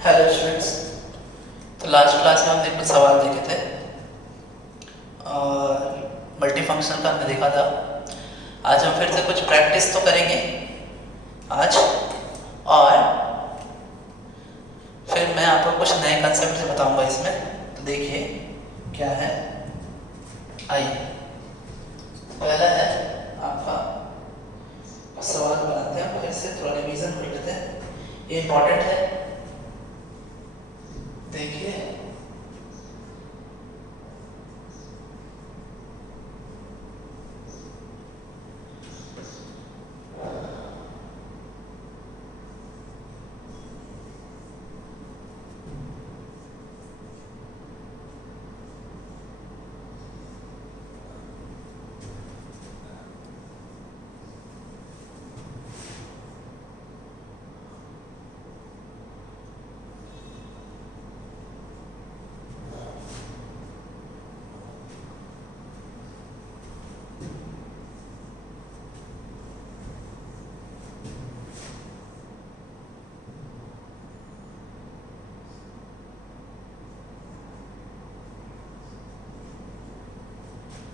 Hello students. तो last class में हमने कुछ सवाल देखे थे और मल्टी फंक्शन का हमने देखा था। आज हम फिर से कुछ प्रैक्टिस तो करेंगे आज, और फिर मैं आपको कुछ नए कंसेप्ट बताऊंगा इसमें। तो देखिए क्या है। आइए, पहला है आपका सवाल बनाते हैं, फिर से थोड़ा रिवीजन कर लेते हैं, ये इंपॉर्टेंट है। देखिए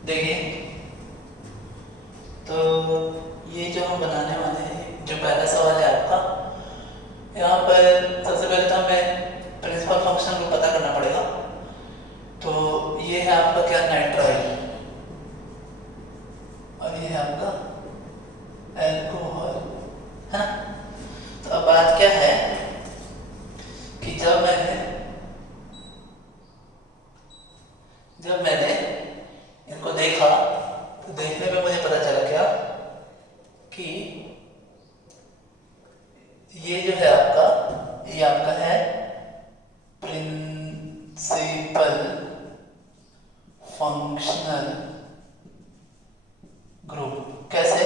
देखिए तो ये जो हम बनाने वाले हैं, जो पहला सवाल है आपका, यहाँ पर सबसे पहले तो हमें प्रिंसिपल फंक्शन को पता करना पड़ेगा। तो ये है आपका क्या, नाइट्राइल, और ये है आपका अल्कोहल, है ना। तो अब बात क्या है कि जब मैंने इनको देखा तो देखने में मुझे पता चला क्या कि ये जो है आपका, ये आपका है प्रिंसिपल फंक्शनल ग्रुप। कैसे?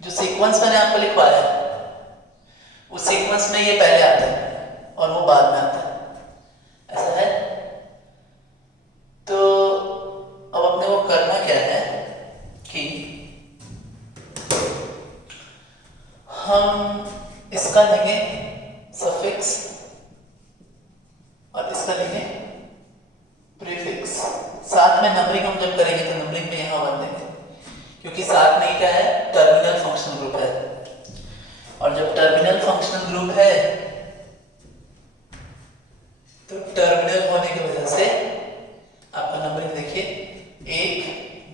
जो सीक्वेंस मैंने आपको लिखवाया है उस सीक्वेंस में ये पहले आता है और वो बाद में आता है, ऐसा है। तो अब अपने को करना क्या है कि हम इसका लेंगे सफिक्स और इसका लेंगे प्रीफिक्स। साथ में नंबरिंग हम जब करेंगे तो नंबरिंग में यहाँ 1 देंगे, क्योंकि साथ में क्या है, टर्मिनल फंक्शनल ग्रुप है। और जब टर्मिनल फंक्शनल ग्रुप है तो टर्मिनल होने की वजह से आपका नंबरिंग देखिए 1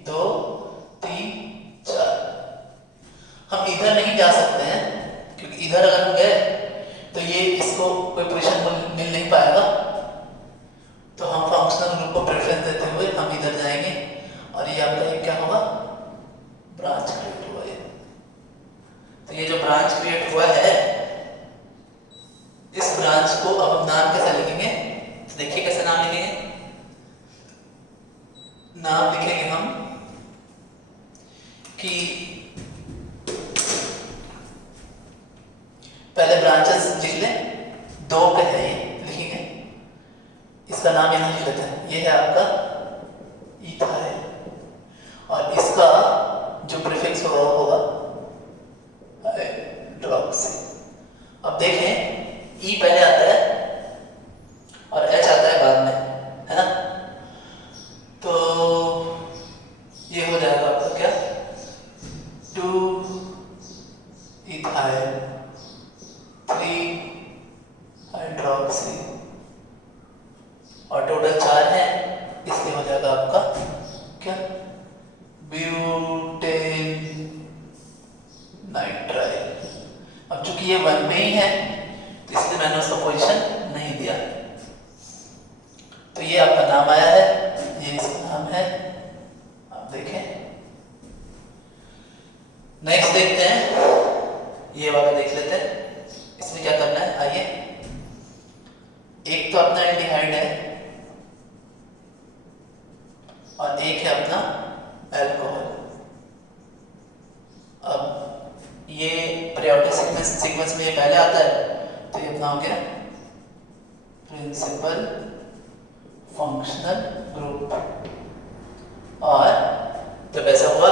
2 3 4। हम इधर नहीं जा सकते हैं, क्योंकि इधर अगर हम गए तो ये इसको कोई पोजीशन मिल नहीं पाएगा। तो हम फंक्शनल ग्रुप को प्रेफरेंस देते हुए हम इधर जाएंगे और ये आपका एक क्या होगा, ब्रांच क्रिएट हुआ है। तो ये जो ब्रांच क्रिएट हुआ है, इस ब्रांच को अब हम नाम कैसे लिखेंगे, तो देखिए कैसे नाम लिखेंगे। नाम लिखेंगे हम कि पहले ब्रांचेस लिख लें, 2 के है ये, लिखेंगे। इसका नाम यहां लिख लेते हैं, ये है आपका इथाइल, और इसका जो प्रीफिक्स होगा वो होगा हाइड्रोक्सी। अब देखें, ई पहले आता है और एच आता है बाद में, है ना। तो ये हो जाएगा आपका क्या, 2 इथाइल 3 हाइड्रोक्सी, और टोटल 4 है, इसलिए हो जाएगा आपका क्या, ब्यूटेन नाइट्राइल। अब चूंकि ये 1 पे ही है तो इसलिए मैंने उसका पोजीशन नहीं दिया। तो ये आपका नाम आया है, ये इसका नाम है। आप देखें, नेक्स्ट देखते हैं, ये वाला देख लेते हैं। इसमें क्या करना है, आइए। एक तो अपना एल्डिहाइड है और एक है अपना अल्कोहल। अब ये पीरियोडिक सीक्वेंस में ये पहले आता है, तो ये अपना हो गया प्रिंसिपल फंक्शनल ग्रुप। और जब ऐसा हुआ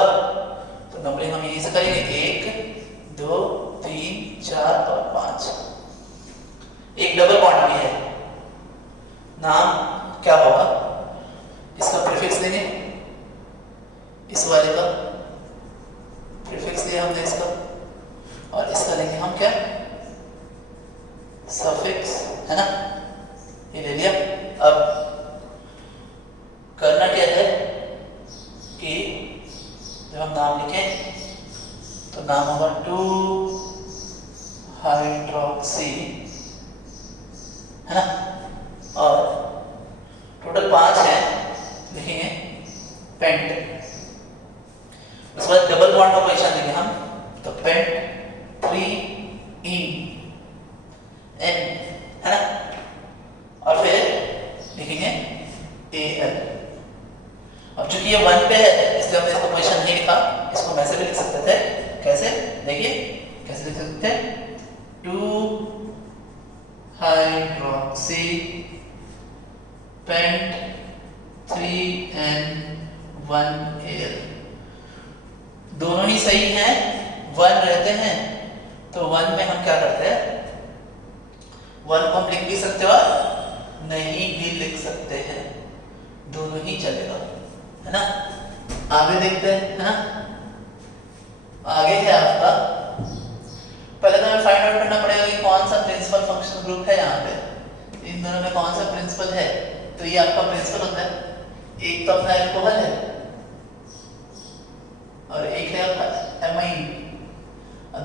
तो नंबरिंग हम यहीं से करेंगे, 1 2 3 4 और 5। एक डबल बॉन्ड भी है, नाम क्या होगा? इसका प्रीफिक्स लेंगे, इस वाले का प्रीफिक्स लिया हमने इसका, और इसका लेंगे हम क्या? सफिक्स, है ना? ये ले लिया। अब करना क्या है कि जब हम नाम लिखें तो नाम होगा 2-हाइड्रोक्सी, है ना? और टोटल 5 है, लिखेंगे पेंट। उसके बाद डबल बॉन्ड का पोजीशन देंगे हम, तो पेंट 3-इन N, है ना? और फिर लिखेंगे Al। अब चूंकि ये 1 पे है इसलिए हमने इसका पोजीशन नहीं लिखा, इसको वैसे भी लिख सकते थे। कैसे? देखिए कैसे लिख सकते थे? 2-हाइड्रोक्सी पेंट 3N1Al। दोनों ही सही हैं, 1 रहते हैं, तो 1 में हम क्या करते हैं? 1 को हम लिख भी सकते हैं और नहीं भी लिख सकते हैं, दोनों ही चलेगा, है ना? आगे देखते हैं, है ना? आगे है आपका, पहले तो हमें फाइंड आउट करना पड़ेगा कि कौन सा प्रिंसिपल फंक्शनल ग्रुप है यहाँ पे, इन दोनों में कौन सा प्रिंसिपल है। तो ये आपका प्रिंसिपल होता है, एक तो अपना एल्कोहल है और एक है आपका एमाइन।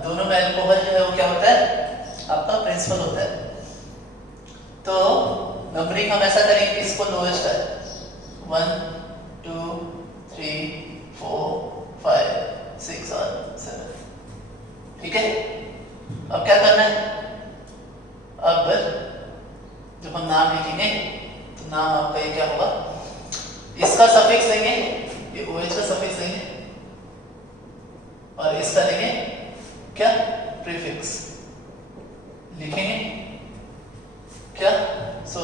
दोनों में एल्कोहल जो है वो क्या होता है? आपका प्रिंसिपल होता है। तो नंबरिंग हम ऐसा करेंगे कि इसको लोएस्ट है, 1 2 3 4 5 6 और 7, ठीक है? अब क्या करना है? अब जब हम नाम लिखेंगे तो नाम आपका ये क्या होगा? इसका सफिक्स लेंगे, ये OH का सफिक्स लेंगे, और इसका लेंगे क्या? प्रीफिक्स लिखेंगे क्या? सो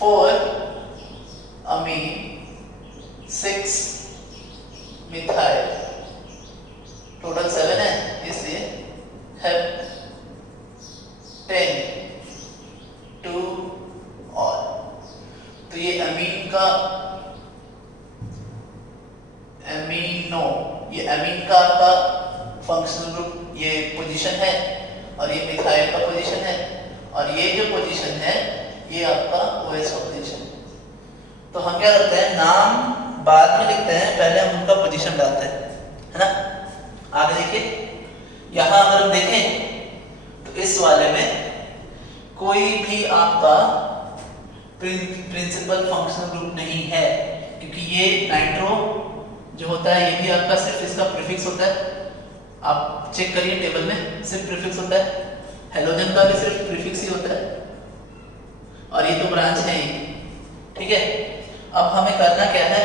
4-अमीन 6-मिथाइल, टोटल 7 है, इसलिए हेप 10-2-ऑल। तो ये अमीन का एमिनो, ये अमीन का आपका फंक्शनल ग्रुप, ये पोजीशन है, और ये मिथाइल का पोजीशन है, और ये जो पोजीशन है ये आपका OH का पोजीशन है। तो हम क्या करते हैं? नाम बाद में लिखते हैं, पहले हम उनका पोजीशन डालते हैं, है ना? आगे देखिए, यहां अगर हम देखें तो इस वाले में कोई भी आपका प्रिंसिपल फंक्शनल ग्रुप नहीं है, क्योंकि ये नाइट्रो जो होता है ये भी आपका सिर्फ इसका प्रीफिक्स होता है। आप चेक करिए टेबल में, सिर्फ प्रीफिक्स होता है। हेलोजन का भी सिर्फ प्रीफिक्स ही होता है, और ये तो ब्रांच है ही, ठीक है? अब हमें करना क्या है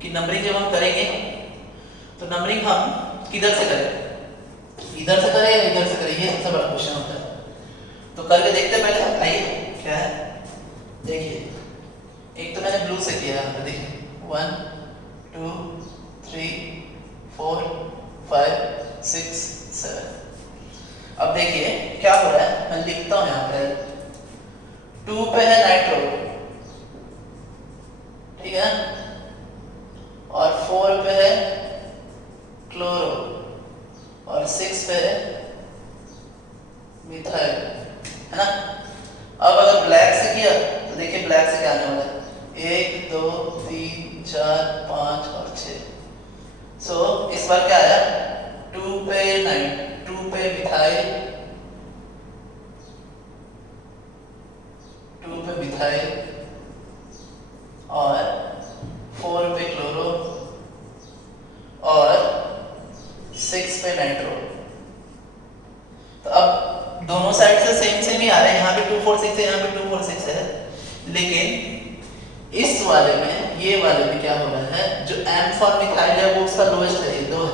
कि नंबरिंग जब हम करेंगे तो नंबरिंग हम किधर से करें? इधर से करें या इधर से करें, ये सबसे बड़ा क्वेश्चन होता है। तो करके देखते हैं पहले, आइए क्या है देखिए। एक तो मैंने ब्लू से किया है, देखिए 1 2 3 4 5 6 7। अब देखिए क्या हो रहा है, मैं लिखता हूं यहां पे 2 पे है नाइट्रो, ठीक है, और 4 पे है क्लोरो, और 6 पे है मिथाइल, है ना? अब अगर ब्लैक से किया तो देखिए ब्लैक से क्या आने वाला है? 1 2 3 4 5 और 6। सो इस बार क्या आया? 2 पे मिथाइल, 2 पे मिथाइल, और 4 पे क्लोरो, और 6 पे नाइट्रो। तो अब दोनों साइड से सेम ही आ रहे हैं, यहाँ पे 2 4 6 है, यहाँ पे 2 4 6 है, लेकिन इस वाले में, ये वाले में क्या हो रहा है? जो M फॉर मिथाइल है वो उसका लोएस्ट है, ये 2 है,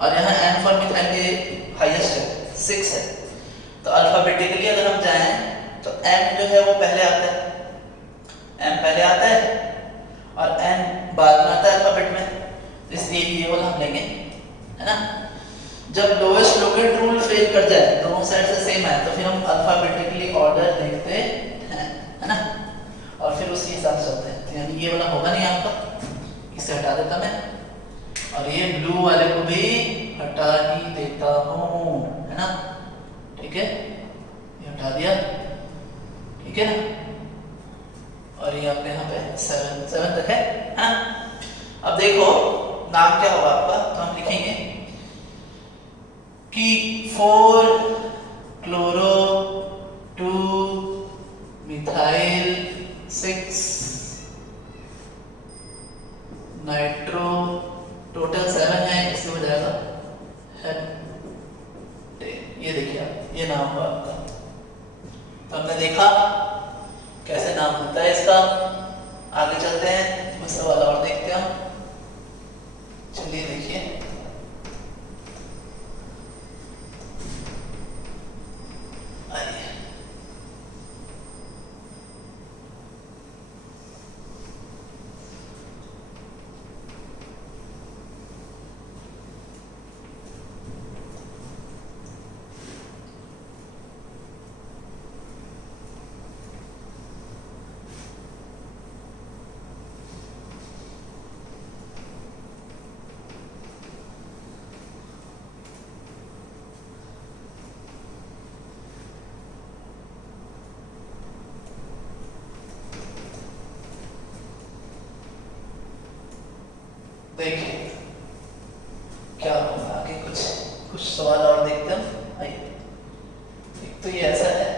और यहाँ N फॉर मिथाइल के हाईएस्ट है, 6 है। तो अल्फाबेटिकली अगर हम जाएं तो M जो है वो पहले आता है, M पहले आता है और N बाद में आता है अल्फाबेट में, इसलिए ये वाला हम लेंगे, है ना? जब लोएस्ट लोकेट रूल फेल कर जाए, दोनों साइड से सेम है, तो फिर हम अल्फाबेटिकली ऑर्डर देखते हैं, है ना, और फिर उसी हिसाब से चलते हैं। तो यानी ये वाला होगा नहीं आपका, इसे हटा देता मैं, और ये ब्लू वाले को भी हटा ही देता हूँ, है ना, ठीक है, ये हटा दिया, ठीक है ना, और ये आपके यहाँ पे 7 तक है, हाँ। अब देखो नाम क्या होगा आपका, तो हम लिखेंगे कि 4 क्लोरो 2 मिथाइल 6 नाइट्रो, टोटल 7 है, इससे हो जाएगा ये देखिए आप, ये नाम हुआ आपका। तो हमने देखा कैसे नाम होता है इसका। आगे चलते हैं, कुछ सवाल और देखते हैं। चलिए देखिए, आइए, देखिए क्या होगा आगे, कुछ सवाल और देखते हैं। आइए, एक तो ये ऐसा है,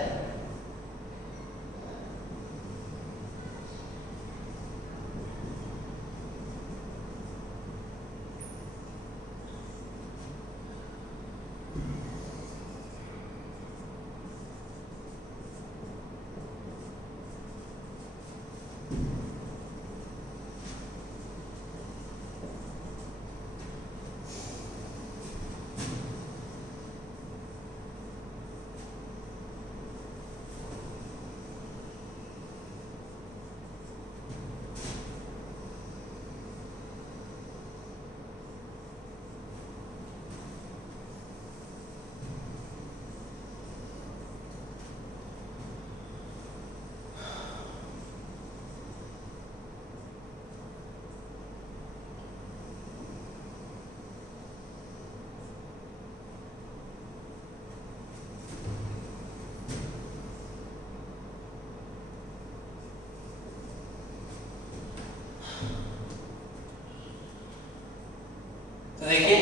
तो देखिए,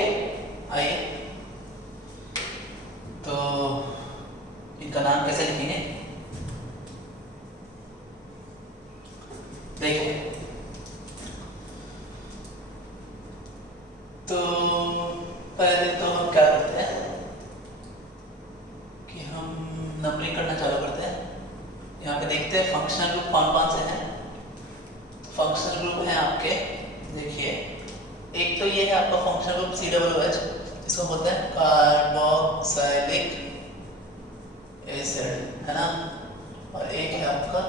आइए, तो इनका नाम कैसे लिखेंगे, देखिए। तो पहले तो हम क्या करते हैं कि हम नंबरिंग करना चालू करते हैं। यहाँ पे देखते हैं फंक्शनल ग्रुप कौन कौन से हैं। फंक्शनल ग्रुप हैं आपके, देखिए, एक तो ये है आपका फंक्शनल ग्रुप COOH, इसको बोलते हैं कार्बोक्सिलिक एसिड, है ना, और एक है आपका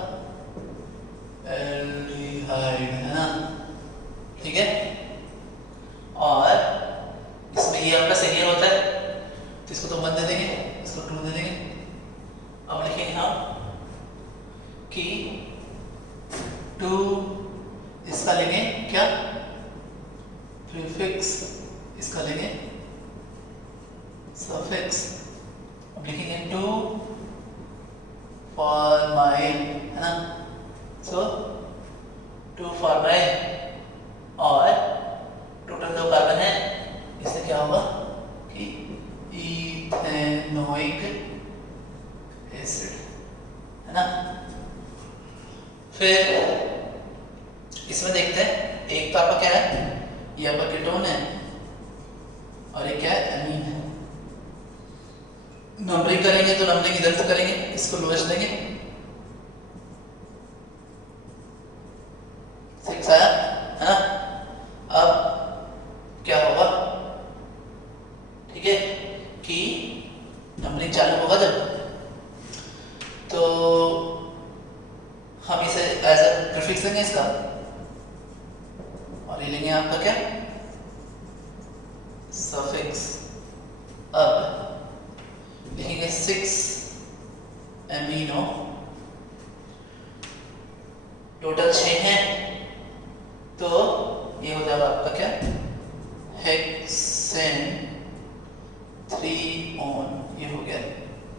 एल्डिहाइड, है ना, ठीक है। और इसमें ये आपका सीनियर होता है, तो इसको तो 1 दे देंगे, इसको 2 दे देंगे। अब लिखेंगे हम कि 2 इसका लेंगे क्या, प्रीफिक्स, इसका लेंगे सफिक्स। अब लिखेंगे 2 फॉर्माइल, है ना, सो 2 फॉर्माइल, और टोटल 2 कार्बन है, इससे क्या होगा कि इथेनोइक एसिड, है ना। फिर इसमें देखते हैं, एक तो आपका क्या है, ये आपका कीटोन है, और ये क्या है, एमीन है। नंबरिंग करेंगे तो नंबरिंग इधर से करेंगे, इसको लोएस्ट देंगे, 6 आया, है ना। अब क्या होगा, ठीक है, कि नंबरिंग चालू होगा जब, तो हम इसे एज ए प्रीफिक्स लेंगे इसका, और ये लेंगे आपका क्या, सफिक्स, अब लिखेंगे 6 एमिनो, टोटल 6 हैं, तो ये हो जाएगा आपका क्या, हेक्सेन 3 ऑन, ये हो गया,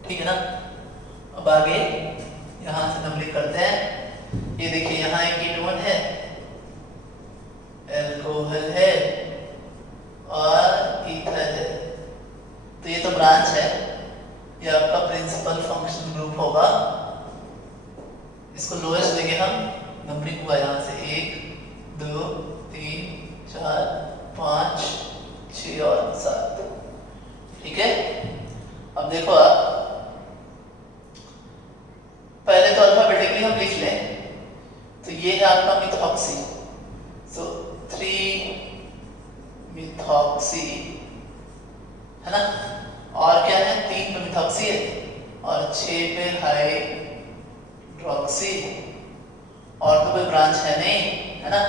ठीक है ना। अब आगे यहाँ से नंबरिंग करते हैं। ये देखिए यहाँ एक कीटोन है, अल्कोहल है और ईथर है, तो ये तो ब्रांच है, ये आपका प्रिंसिपल फंक्शनल ग्रुप होगा। इसको लोएस्ट देंगे हम, नंबरिंग हुआ यहाँ से 1 2 3 4 5 6 और 7, ठीक है। अब देखो आप, पहले तो अल्फाबेटिकली हम लिख लें, तो ये है आपका मिथॉक्सी, सो 3 मिथॉक्सी है ना, और क्या है 3 पे मिथॉक्सी है और 6 पे हाइड्रोक्सी, और तो कोई ब्रांच है नहीं, है ना।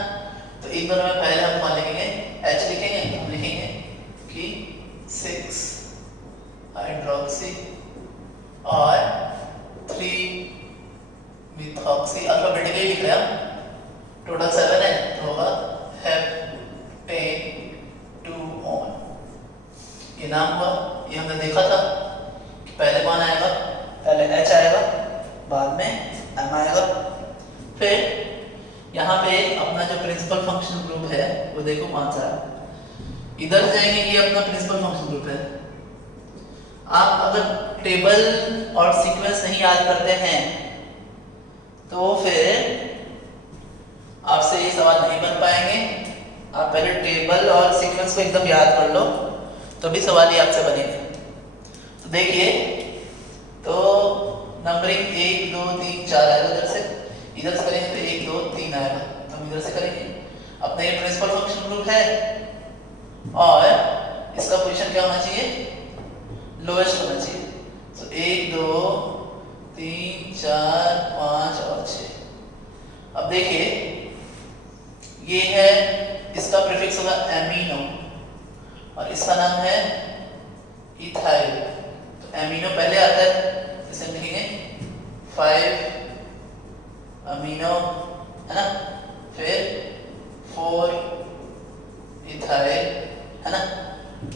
तो इन दोनों में पहले हम कौन लिखेंगे, H लिखेंगे, तो हम लिखेंगे कि 6 हाइड्रोक्सी और 3 मिथॉक्सी, अल्फाबेटिकली लिख रहे हैं हम, टोटल 7 है, तो होगा हेप्टेन 2 ऑन। ये नाम हुआ, ये हमने देखा था कि पहले कौन आएगा, पहले H आएगा, बाद में M आएगा। फिर यहाँ पे अपना जो प्रिंसिपल फंक्शन ग्रुप है वो देखो कौन सा है, इधर जाएंगे, ये अपना प्रिंसिपल फंक्शन ग्रुप है। आप अगर टेबल और सीक्वेंस नहीं याद करते हैं तो फिर आपसे ये सवाल नहीं बन पाएंगे। आप पहले टेबल और सीक्वेंस को एकदम याद कर लो, तभी सवाल ये आपसे बनेंगे। तो देखिए, तो नंबरिंग 1 2 3 4 आएगा, इधर से करेंगे तो 1 2 3 आएगा, तो हम इधर से करेंगे। अपना ये प्रिंसिपल फंक्शन ग्रुप है और इसका पोजीशन क्या होना चाहिए, लोएस्ट होना चाहिए। तो 1 2 3 4 5 और 6। अब देखिए, ये है, इसका प्रीफिक्स होगा एमिनो और इसका नाम है इथाइल। तो एमिनो पहले आता है, इसे लिखेंगे 5 अमीनो, है ना, फिर 4 इथाइल, है ना,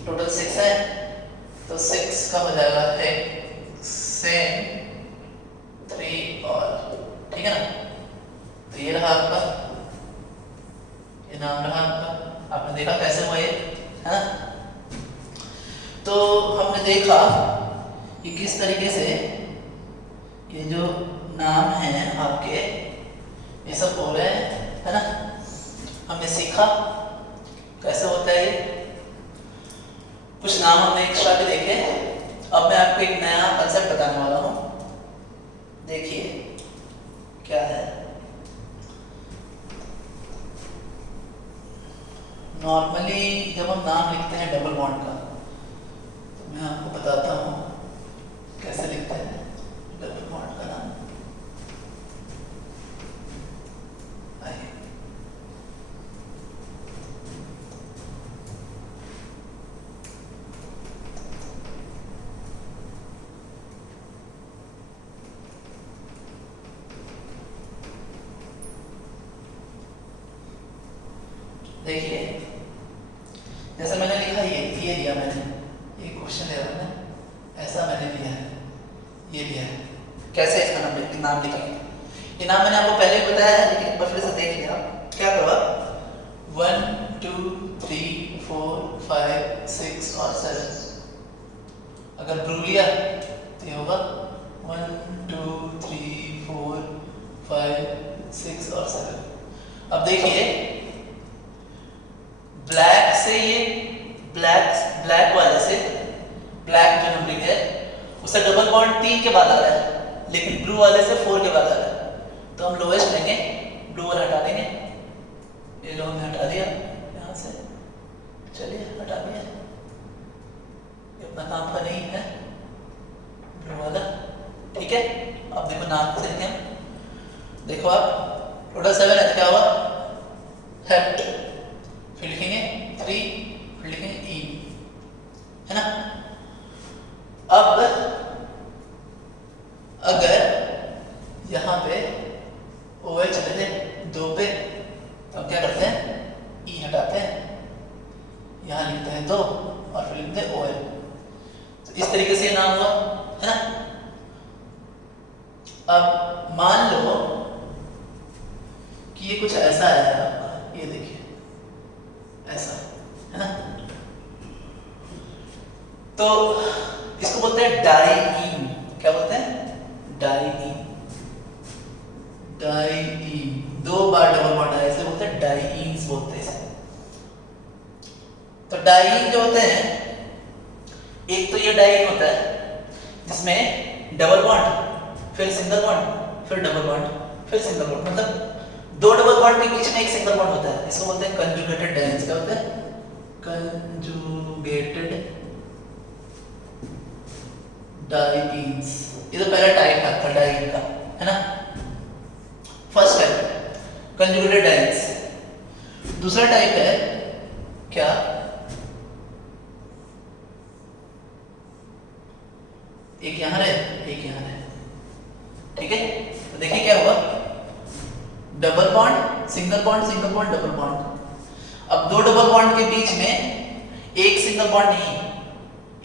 टोटल 6 है, तो 6 का हो जाएगा हेक्सेन 3 और, ठीक है ना। तो ये रहा आपका, ये नाम रहा आपका, आपने देखा कैसे हुआ ये, है ना। तो हमने देखा कि किस तरीके से ये जो नाम है आपके, ये सब हो रहे हैं, है ना। हमने सीखा कैसे होता है ये, कुछ नाम हमने एक्स्ट्रा भी देखे। अब मैं आपको एक नया कंसेप्ट बताने वाला हूँ, देखिए क्या है। नॉर्मली जब हम नाम लिखते हैं डबल बॉन्ड का, तो मैं आपको बताता हूँ कैसे लिखते हैं डबल बॉन्ड का नाम। आइए, देखिए जैसे मैंने लिखा, ये दिया मैंने, ये क्वेश्चन ले रहा हूँ, ऐसा मैंने लिया है, ये लिया है, कैसे इसका नाम लिखेंगे। ये नाम मैंने आपको पहले ही बताया है, लेकिन एक बार फिर से देख लिया। क्या करो, 1 2 3 4 5 6 और 7। अगर ब्रू लिया तो ये होगा 1 2 3 4 5 6 और 7। अब देखिए, ब्लैक से, ये ब्लैक वाले से, ब्लैक जो नंबरिंग है उससे डबल बॉन्ड 3 के बाद आ रहा है, लेकिन ब्लू वाले से 4 के बाद आ रहा है। तो हम लोएस्ट लेंगे, ब्लू वाला हटा देंगे, ये लो हमने हटा दिया यहाँ से, चलिए हटा दिया, ये अपना काम का नहीं है ब्लू वाला, ठीक है। अब देखो नाम से लिखें, देखो आप टोटल 7 है, क्या हुआ, हेप्ट, फिर लिखेंगे 3, फिर लिखेंगे ई, है ना। यहाँ लिखते हैं 2 और फिर लिखते हैं OL। तो इस तरीके से ये नाम हुआ, है ना। अब मान लो कि ये कुछ ऐसा है आपका, ये देखिए ऐसा, है ना। तो इसको बोलते हैं डाइईन। क्या बोलते हैं? डाइईन। डाइईन, 2 बार डबल बॉन्ड है इसलिए बोलते हैं डाइईन्स बोलते हैं इसे। तो डाइईन जो होते हैं, एक तो ये डाइईन होता है जिसमें डबल बॉन्ड फिर सिंगल बॉन्ड फिर डबल बॉन्ड फिर सिंगल बॉन्ड, मतलब 2 डबल बॉन्ड के बीच में एक सिंगल बॉन्ड होता है। इसको बोलते हैं कंजुगेटेड डाइईन्स। क्या होता है? Conjugated dienes. ये तो पहला टाइप था डाइईन का, है ना। First type conjugated dienes. दूसरा टाइप है क्या? एक यहां रहे, एक यहां रहे, ठीक है। तो देखिए क्या हुआ, double bond single bond single bond double bond. अब 2 डबल बॉन्ड के बीच में एक सिंगल बॉन्ड नहीं,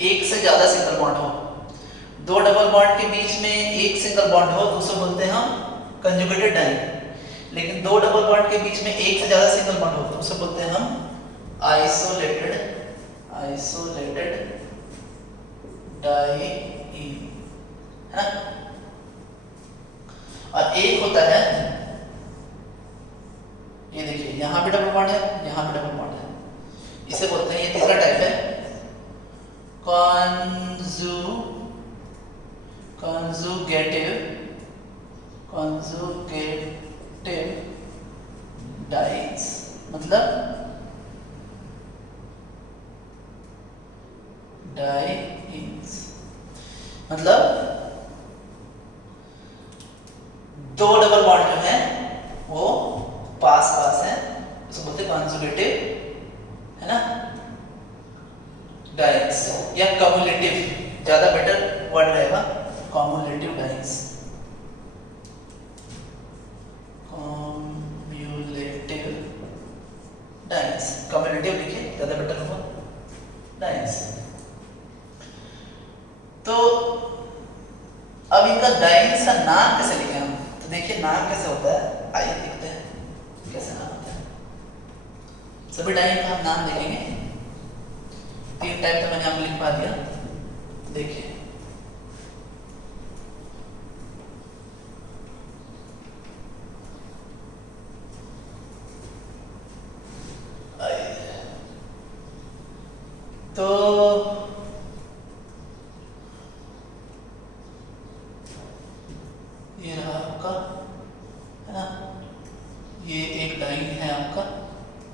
एक से ज्यादा सिंगल बॉन्ड हो। 2 डबल बॉन्ड के बीच में एक सिंगल बॉन्ड हो तो उसे बोलते हैं हम कंजुगेटेड डाइईन। लेकिन 2 डबल बॉन्ड के बीच में एक से ज्यादा सिंगल बॉन्ड हो तो उसे बोलते हैं हम आइसोलेटेड डाइईन, है ना। और एक होता है, ये देखिए यहां भी डबल बॉन्ड है, यहां भी डबल बॉन्ड है, इसे बोलते हैं, ये तीसरा टाइप है कंजुगेटिव डाइईन्स। मतलब डाइईन्स मतलब 2 डबल बॉन्ड जो है वो पास पास है, उसको बोलते हैं कंजुगेटिव, है ना, डाइईन्स। या कम्युलेटिव, ज्यादा बेटर वर्ड रहेगा, कम्युलेटिव डाइईन्स। कम्युलेटिव लिखिए, ज्यादा बेटर होगा, डाइईन्स। तो अब इनका डाइईन्स का नाम कैसे लिखें हम? तो देखिए नाम कैसे होता है, आइए देखते हैं कैसे नाम होता है। सभी डाइईन का हम नाम देखेंगे। 3 टाइप तो मैंने आपको लिखवा दिया, देखिए। तो ये रहा आपका, है ना, ये एक डाइईन है आपका।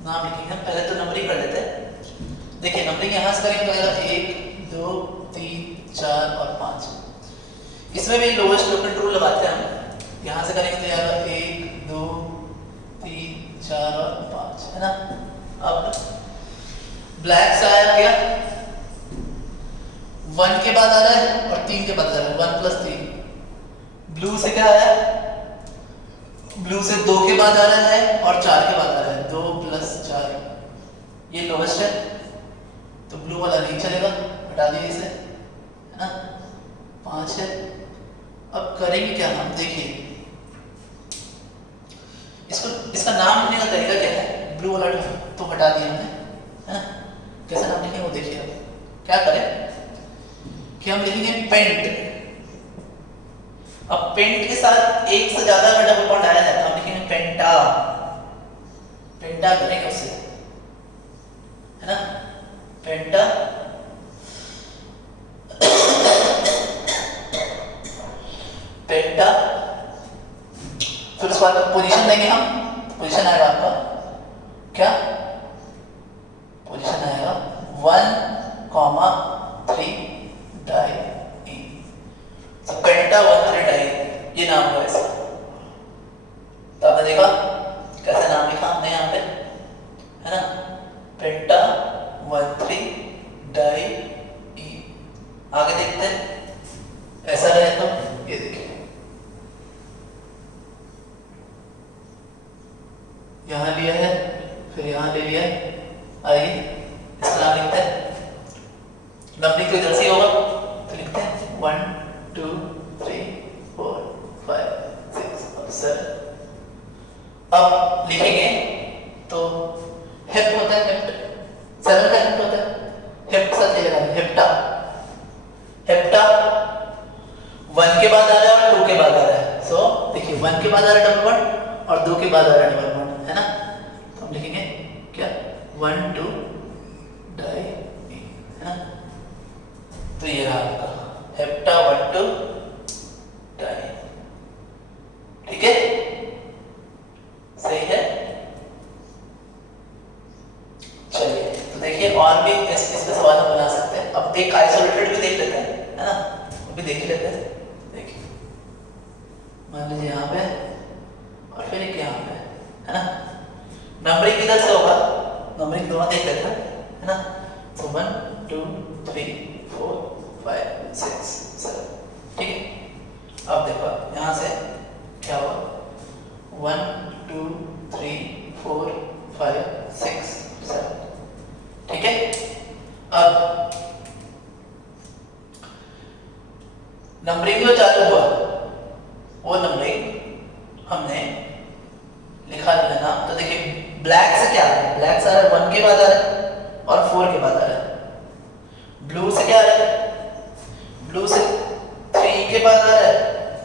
नाम लिखेंगे हम, पहले तो नंबरिंग कर लेते हैं। देखिए नंबरिंग यहाँ से करेंगे तो आएगा 1 2 3 4 और 5। इसमें भी लोएस्ट लोकल रूल लगाते हैं हम। यहाँ से करेंगे तो आएगा 1 2 3 4 और 5, है ना। अब ब्लैक से आया क्या, 1 के बाद आ रहा है और 3 के बाद आ रहा है, 1 + 3। ब्लू से क्या आया, ब्लू से 2 के बाद आ रहा है और 4 के बाद आ रहा है, 2 + 4। ये लोवेस्ट है तो ब्लू वाला नहीं चलेगा, हटा दिए इसे, है ना। 5 है। अब करेंगे क्या हम, देखिए इसको, इसका नाम लिखने का तरीका क्या है। ब्लू वाला तो हटा दिया हमने, है ना। कैसे नाम लिखेंगे वो देखिए। अब क्या करें कि हम लिखेंगे पेंट। अब पेंट के साथ एक से ज्यादा अगर डबल बॉन्ड आया है तो हम लिखेंगे पेंटा। पेंटा करेंगे उससे, है ना, पेंटा। पेंटा। फिर उसके बाद पोजीशन देंगे हम। पोजीशन आएगा आपका क्या, पोजीशन आएगा 1,3 डाइईन। तो पेंटा 1,3 डाइईन, ये नाम हुआ इसका। तो आपने देखा कैसे नाम लिखा हमने यहाँ पे, है ना, पेंटा 1,3 डाइईन। आगे देखते हैं, ऐसा रहे तो ये देखिए, यहाँ लिया है फिर यहाँ ले लिया है। आइए इसका नाम नंबरिंग तो इधर से होगा, तो लिखते हैं 1 2 3 4 5 6 और 7। अब लिखेंगे तो हेप्ट होता है, हेप्ट 7 का हेप्ट होता है, हेप्ट साथ ये लगाएंगे, हेप्टा। हेप्टा 1 के बाद आ रहा है और 2 के बाद आ रहा है। सो देखिए 1 के बाद आ रहा है डबल बॉन्ड और 2 के बाद आ रहा है डबल बॉन्ड, है ना। तो हम लिखेंगे क्या 1 2 डाई, है ना। तो ये रहा आपका हेप्टा 1 2 डाई, ठीक है, सही है। चलिए तो देखिए और भी इसके सवाल हम बना सकते हैं। अब एक आइसोलेटेड भी देख लेते हैं, है ना, वो भी देख ही लेते हैं। देखिए मान लीजिए यहाँ पे और फिर एक यहाँ पे, है ना। नंबरिंग किधर से होगा, नंबरिंग दोनों देख लेते हैं, है ना। तो 1 2 3 4 5 6 7, ठीक है। अब देखो यहाँ से क्या हुआ 1 2 3 4 5 6 7, ठीक है। अब नंबरिंग जो चालू हुआ वो नंबरिंग हमने लिखा लेना। तो देखिए ब्लैक से क्या आ रहा है, ब्लैक से आ रहा है 1 के बाद आ रहा है और 4 के बाद आ रहा है। ब्लू से क्या आ रहा है, ब्लू से 3 के बाद आ रहा है,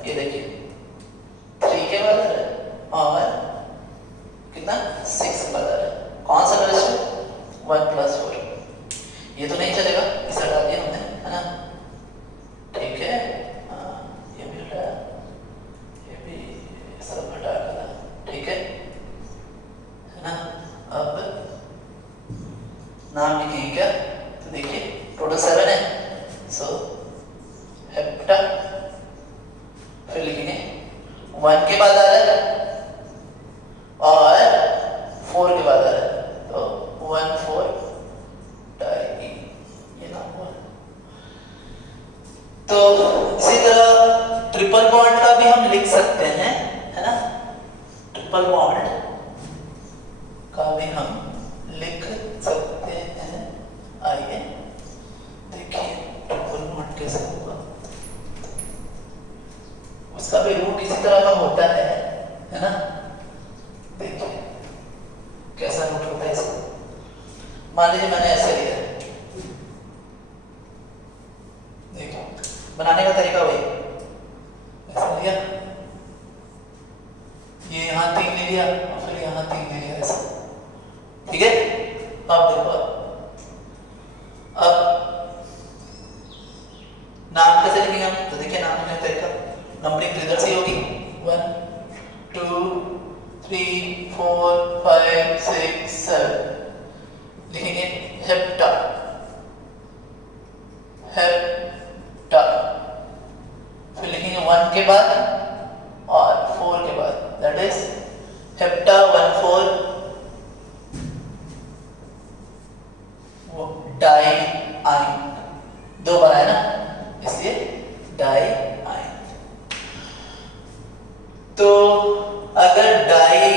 ये देखिए 3 के बाद आ रहा है और कितना 6 के बाद आ रहा है। कौन सा कलर है 1 + 4, ये तो नहीं चलेगा, इसे हटा दिया हमने, है ना, ठीक है। हाँ ये भी हटाया, ये भी सब हटा दिया, ठीक है ना। अब नाम लिखेंगे क्या, तो देखिए टोटल 7 है। सो हेप्टा, फिर लिखेंगे 1 के बाद आ रहा है और 4 के बाद आ रहा है, तो 1 4 डाई, ये नाम हुआ। तो इसी तरह ट्रिपल बॉन्ड का भी हम लिख सकते हैं, है ना। ट्रिपल बॉन्ड का भी हम लिख सकते हैं। आइए देखिए ट्रिपल बॉन्ड कैसे होगा, उसका भी रूट इसी तरह का होता है ना। देखिए कैसा रूट होता है इसका। मान लीजिए मैंने ऐसे लिया, देखिए बनाने का तरीका वही, ऐसा लिया, ये यहाँ 3 ले लिया और फिर यहाँ 3 ले लिया, ऐसा, ठीक है। अब देखो अब नाम कैसे लिखेंगे हम, तो देखिए नाम लिखने का तरीका, नंबरिंग तो इधर से होगी 1 2 3 4 5 6 7, लिखेंगे हेप्टा, हेप्टा, फिर लिखेंगे 1 के बाद और 4 के बाद, दैट इज हेप्टा 1 4, वो डाई आइन, 2 बार है ना, इसलिए डाई आइन। तो अगर डाई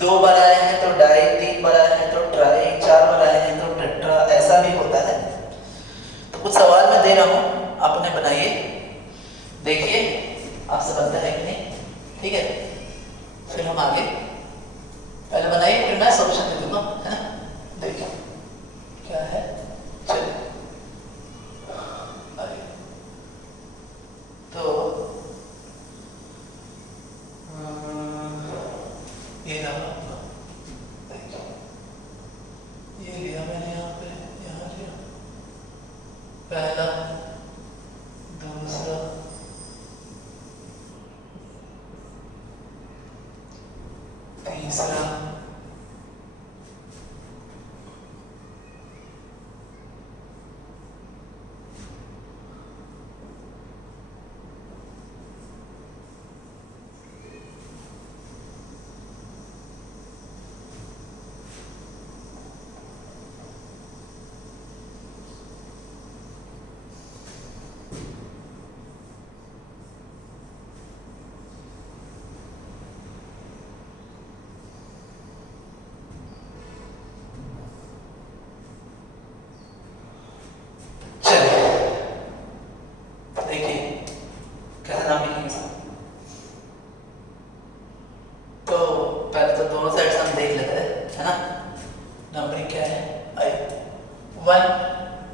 2 बार आए हैं तो डाई, 3 बार आए हैं तो ट्राई, 4 बार आए हैं तो टेट्रा, ऐसा भी होता है। तो कुछ सवाल मैं दे रहा हूं, आपने बनाइए, देखिए आपसे बनता है कि नहीं, ठीक है। फिर हम आगे, पहले बनाइए फिर मैं सॉल्यूशन दे दूंगा, है ना। देखिए क्या है, चलिए तो ये रहा, देखिए ये लिया मैंने यहाँ पे, यहाँ लिया पहला, दूसरा, तीसरा,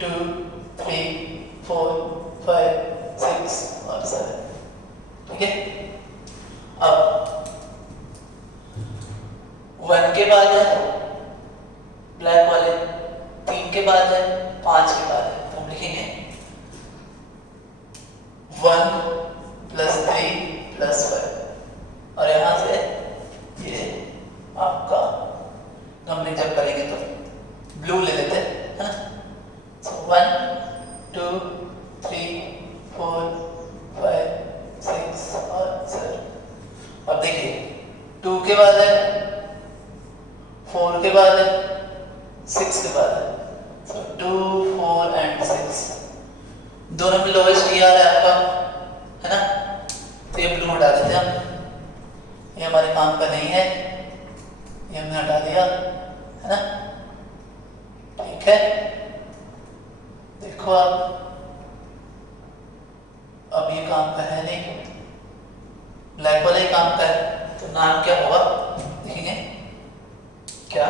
2 3 4 5 6 और 7। ठीक है, अब 1 के बाद है ब्लैक वाले, 3 के बाद है, 5 के बाद है, तो हम लिखेंगे 1 + 3 + 5 और यहाँ से ये आपका नंबरिंग जब करेंगे तो ब्लू ले लेते हैं, है ना। सो 1 2 3 4 5 6 और 7। अब देखिए 2 के बाद है, 4 के बाद है, 6 के बाद है। सो 2 4 एंड 6 दोनों में लोएस्ट ये आ रहा है आपका, है ना। तो ये ब्लू हटा देते हैं हम, ये हमारे काम का नहीं है, ये हमने हटा दिया, है ना। ठीक है, देखो आप अब ये काम का है नहीं, ब्लैक वाला ही काम का है, तो नाम क्या होगा देखेंगे क्या,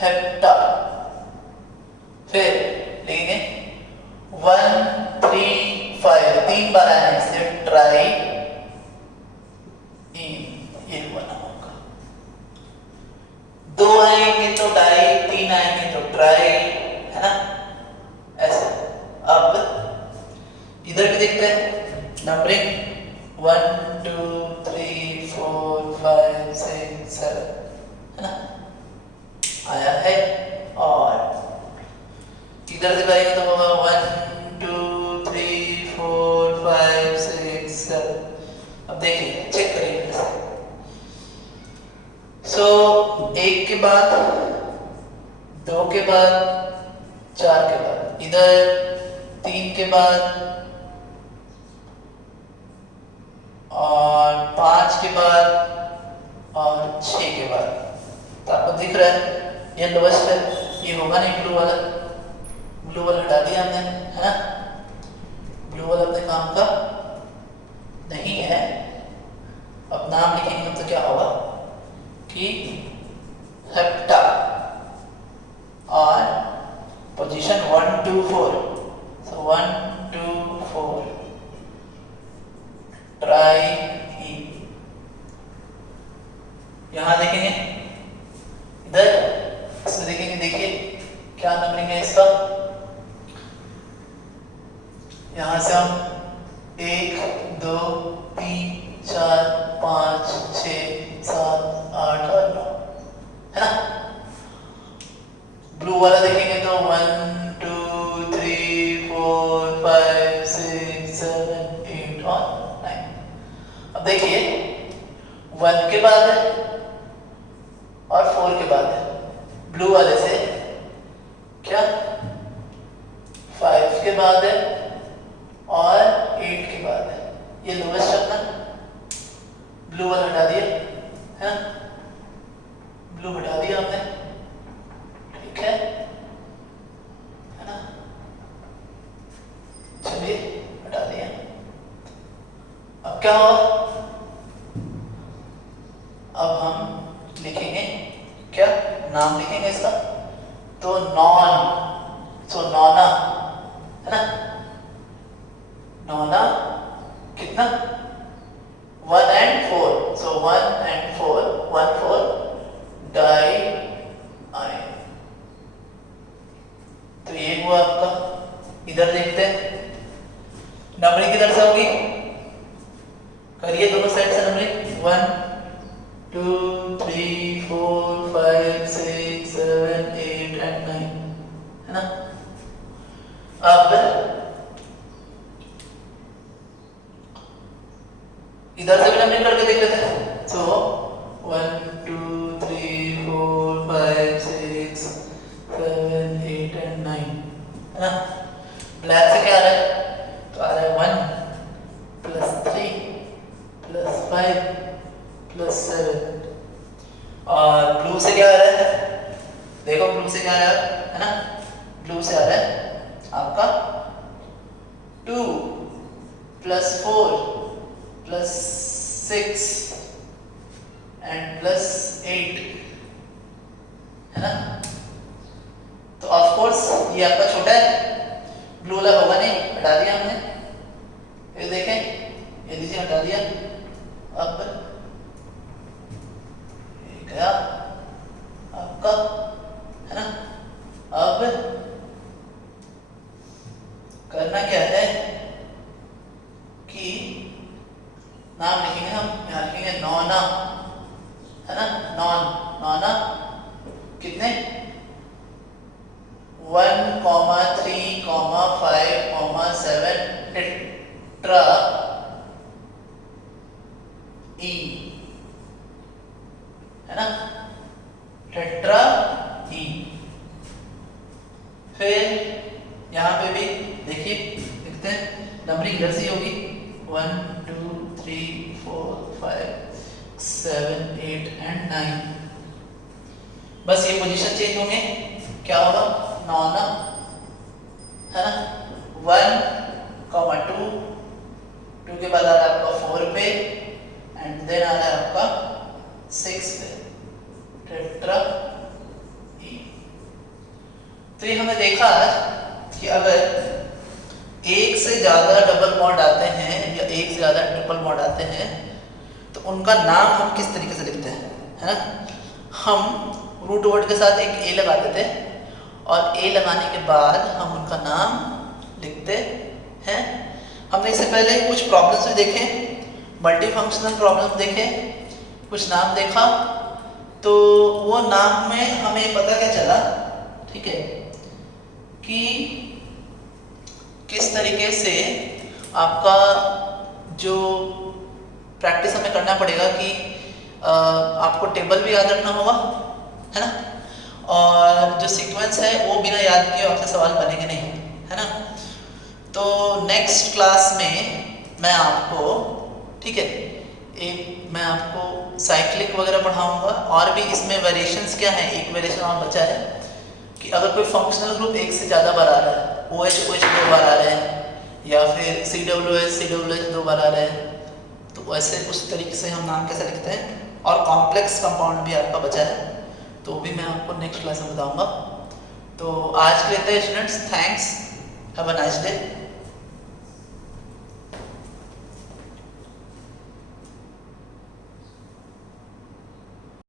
हेप्टा। फिर लिखेंगे 1 3 5 3 बार आए हैं इसलिए ट्राई ये बना होगा। 2 आएंगे तो डाई, 3 आएंगे तो ट्राई, है ना, ऐसे। अब इधर भी देखते हैं नंबरिंग 1 2 3 4 5 6 7, है ना, आया है। और इधर से करेंगे तो होगा 1 2 3 4 5 6 7। अब देखिए चेक करिए। सो 1 के बाद, 2 के बाद, 4 के बाद, इधर 3 के बाद और 5 के बाद और 6 के बाद। तो आपको दिख रहा है ये लोएस्ट है, ये होगा नहीं ब्लू वाला, ब्लू वाला हटा दिया हमने, है ना। ब्लू वाला अपने काम का नहीं है। अब नाम लिखेंगे तो क्या होगा कि हेप्टा और पोजीशन 1 2 4। सो 1 2 4 ट्राई ही। यहां देखेंगे, इधर इसमें देखेंगे, देखिए क्या नंबरिंग है इसका। यहां से हम 1 2 3 4 5 6 7 8 और 9, है ना। ब्लू वाला देखेंगे तो 1 2 3 4 5 6 7 8 और 9। अब देखिए 1 के बाद है और 4 के बाद है, ब्लू वाले से क्या 5 के बाद है और 8 के बाद है। ये लोएस्ट अपना ब्लू वाला हटा दिया, है ना, ब्लू हटा दिया हमने, ठीक है ना। चलिए हटा दिया। अब क्या हुआ, अब हम लिखेंगे क्या, नाम लिखेंगे इसका, तो नॉन, सो नौना, है ना। नौना कितना 1 and 4, so 1 and 4 1 4 डाई आई। तो ये हुआ आपका। इधर देखते हैं नंबरिंग किधर से होगी, करिए दोनों साइड से नंबरिंग 1 2 3 4 5 6 7 8 and 9, है ना। अब इधर से भी नंबरिंग करके देख लेते हैं। सो 1 2 3 4 5 6 7 8 and 9, है ना। ब्लैक से क्या आ रहा है, तो आ रहा है 1 + 3 + 5 + 7। और ब्लू से क्या आ रहा है, देखो ब्लू से क्या आ रहा है ना, ब्लू से आ रहा है आपका 2 + 4 + 6 and +8, है ना। कोट्स ये आपका छोटा है, ब्लू वाला होगा नहीं, हटा दिया हमने। ये देखें, ये लीजिए हटा दिया। अब ये गया आपका, है ना। अब करना क्या है कि नाम लिखेंगे हम, यहाँ लिखेंगे नौना, है ना। नौना कितने 1, 3, 5, 7 टेट्रा ई, है ना, टेट्रा ई। फिर यहां पे भी देखिए लिखते हैं, नंबरिंग इधर से होगी 1, 2, 3, 4, 5, 7, 8 एंड 9। बस ये पोजीशन चेंज होंगे, क्या होगा नौना, है ना। 1, 2, 2 के बाद आ रहा है आपका 4 पे एंड देन आ रहा है आपका 6 पे, टेट्रा ई। तो ये हमने देखा कि अगर एक से ज्यादा डबल बॉन्ड आते हैं या एक से ज्यादा ट्रिपल बॉन्ड आते हैं तो उनका नाम हम किस तरीके से लिखते हैं, है ना। हम रूट वर्ड के साथ एक ए लगाते थे और ए लगाने के बाद हम उनका नाम लिखते हैं। हमने इससे पहले कुछ प्रॉब्लम्स भी देखे, मल्टी फंक्शनल प्रॉब्लम्स देखे, कुछ नाम देखा। तो वो नाम में हमें पता क्या चला, ठीक है, कि किस तरीके से आपका जो प्रैक्टिस हमें करना पड़ेगा कि आपको टेबल भी याद रखना होगा, है ना, और जो सीक्वेंस है वो बिना याद किए आपसे सवाल बनेंगे नहीं, है ना। तो नेक्स्ट क्लास में मैं आपको, ठीक है, मैं आपको साइक्लिक वगैरह पढ़ाऊंगा और भी इसमें वेरिएशंस क्या है। एक वेरिएशन और बचा है कि अगर कोई फंक्शनल ग्रुप एक से ज़्यादा बार आ रहा है, OH 2 बार आ रहे हैं या फिर CWH 2 बार आ रहे हैं, तो वैसे उस तरीके से हम नाम कैसे लिखते हैं। और कॉम्प्लेक्स कंपाउंड भी आपका बचा है, तो भी मैं आपको नेक्स्ट क्लास में बताऊंगा। तो आज के लिए students, thanks, have a nice day.